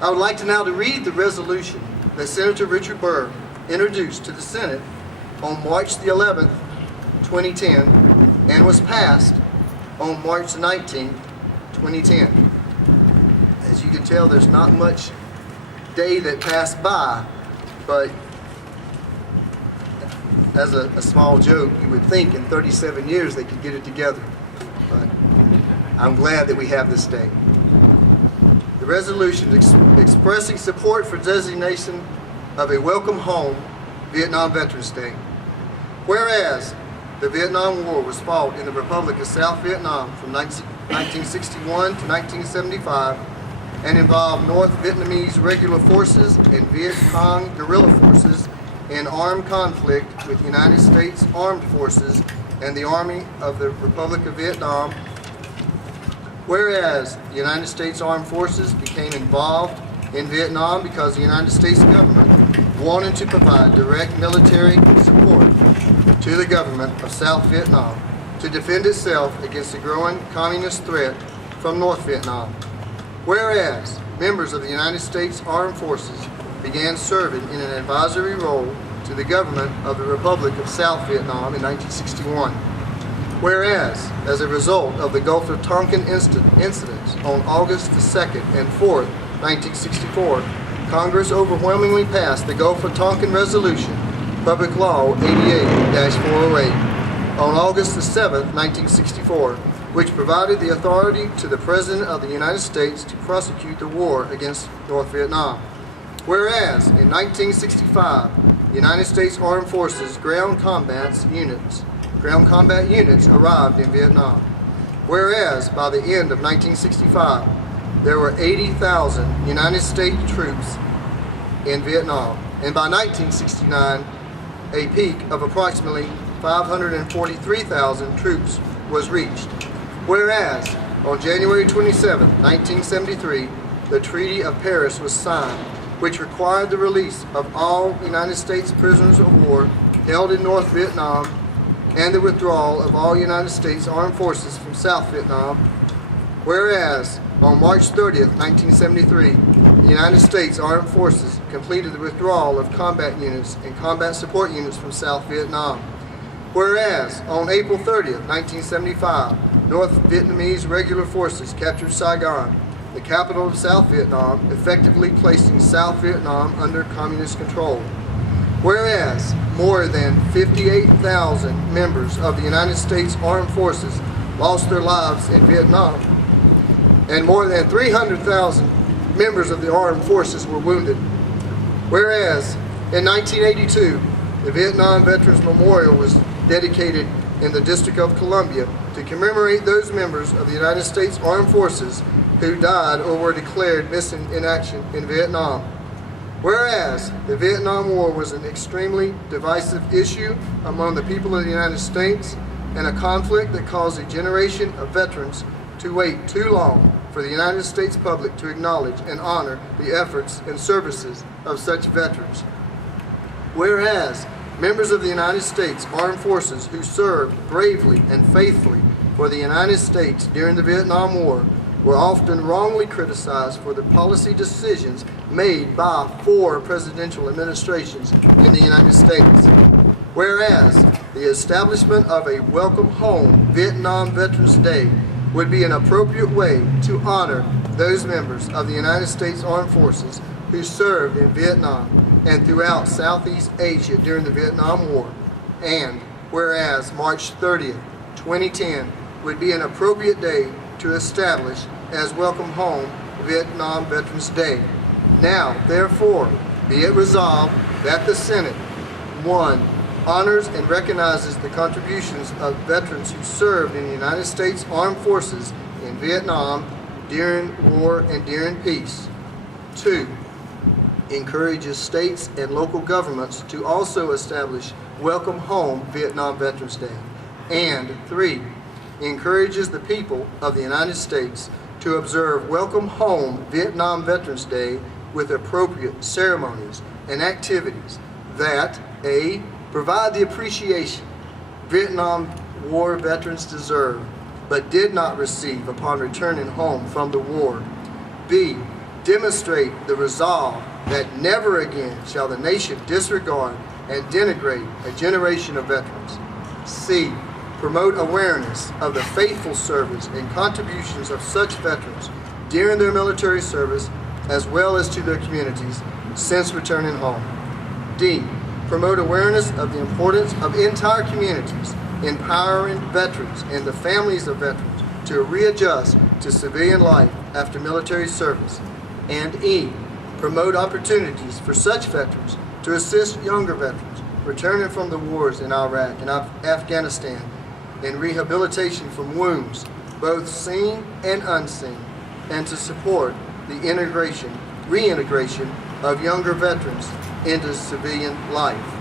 I would like to now to read the resolution that Senator Richard Burr introduced to the Senate on March the 11th, 2010, and was passed on March 19th, 2010. As you can tell, there's not much day that passed by, but as a small joke, you would think in 37 years they could get it together. But I'm glad that we have this day. The resolution expressing support for designation of a Welcome Home Vietnam Veterans Day. Whereas the Vietnam War was fought in the Republic of South Vietnam from 1961 to 1975 and involved North Vietnamese regular forces and Viet Cong guerrilla forces in armed conflict with United States Armed Forces and the Army of the Republic of Vietnam. Whereas the United States Armed Forces became involved in Vietnam because the United States government wanted to provide direct military support to the government of South Vietnam to defend itself against the growing communist threat from North Vietnam. Whereas members of the United States Armed Forces began serving in an advisory role to the government of the Republic of South Vietnam in 1961. Whereas, as a result of the Gulf of Tonkin incidents on August the 2nd and 4th, 1964, Congress overwhelmingly passed the Gulf of Tonkin Resolution, Public Law 88-408, on August the 7th, 1964, which provided the authority to the President of the United States to prosecute the war against North Vietnam. Whereas, in 1965, the United States Armed Forces ground combat units arrived in Vietnam. Whereas, by the end of 1965, there were 80,000 United States troops in Vietnam, and by 1969, a peak of approximately 543,000 troops was reached. Whereas, on January 27, 1973, the Treaty of Paris was signed, which required the release of all United States prisoners of war held in North Vietnam and the withdrawal of all United States Armed Forces from South Vietnam. Whereas, on March 30th, 1973, the United States Armed Forces completed the withdrawal of combat units and combat support units from South Vietnam. Whereas, on April 30th, 1975, North Vietnamese regular forces captured Saigon, the capital of South Vietnam, effectively placing South Vietnam under communist control. Whereas, more than 58,000 members of the United States Armed Forces lost their lives in Vietnam, and more than 300,000 members of the armed forces were wounded. Whereas, in 1982, the Vietnam Veterans Memorial was dedicated in the District of Columbia to commemorate those members of the United States Armed Forces who died or were declared missing in action in Vietnam. Whereas the Vietnam War was an extremely divisive issue among the people of the United States and a conflict that caused a generation of veterans to wait too long for the United States public to acknowledge and honor the efforts and services of such veterans. Whereas members of the United States Armed Forces who served bravely and faithfully for the United States during the Vietnam War were often wrongly criticized for the policy decisions made by 4 presidential administrations in the United States. Whereas the establishment of a Welcome Home Vietnam Veterans Day would be an appropriate way to honor those members of the United States Armed Forces who served in Vietnam and throughout Southeast Asia during the Vietnam War. And whereas March 30th, 2010 would be an appropriate day to establish as Welcome Home Vietnam Veterans Day. Now, therefore, be it resolved that the Senate, 1, honors and recognizes the contributions of veterans who served in the United States Armed Forces in Vietnam during war and during peace. 2, encourages states and local governments to also establish Welcome Home Vietnam Veterans Day. And 3, encourages the people of the United States to observe Welcome Home Vietnam Veterans Day with appropriate ceremonies and activities that A, provide the appreciation Vietnam War veterans deserve but did not receive upon returning home from the war. B, demonstrate the resolve that never again shall the nation disregard and denigrate a generation of veterans. C. Promote awareness of the faithful service and contributions of such veterans during their military service as well as to their communities since returning home. D. Promote awareness of the importance of entire communities empowering veterans and the families of veterans to readjust to civilian life after military service. And E. Promote opportunities for such veterans to assist younger veterans returning from the wars in Iraq and Afghanistan in rehabilitation from wounds, both seen and unseen, and to support the reintegration of younger veterans into civilian life.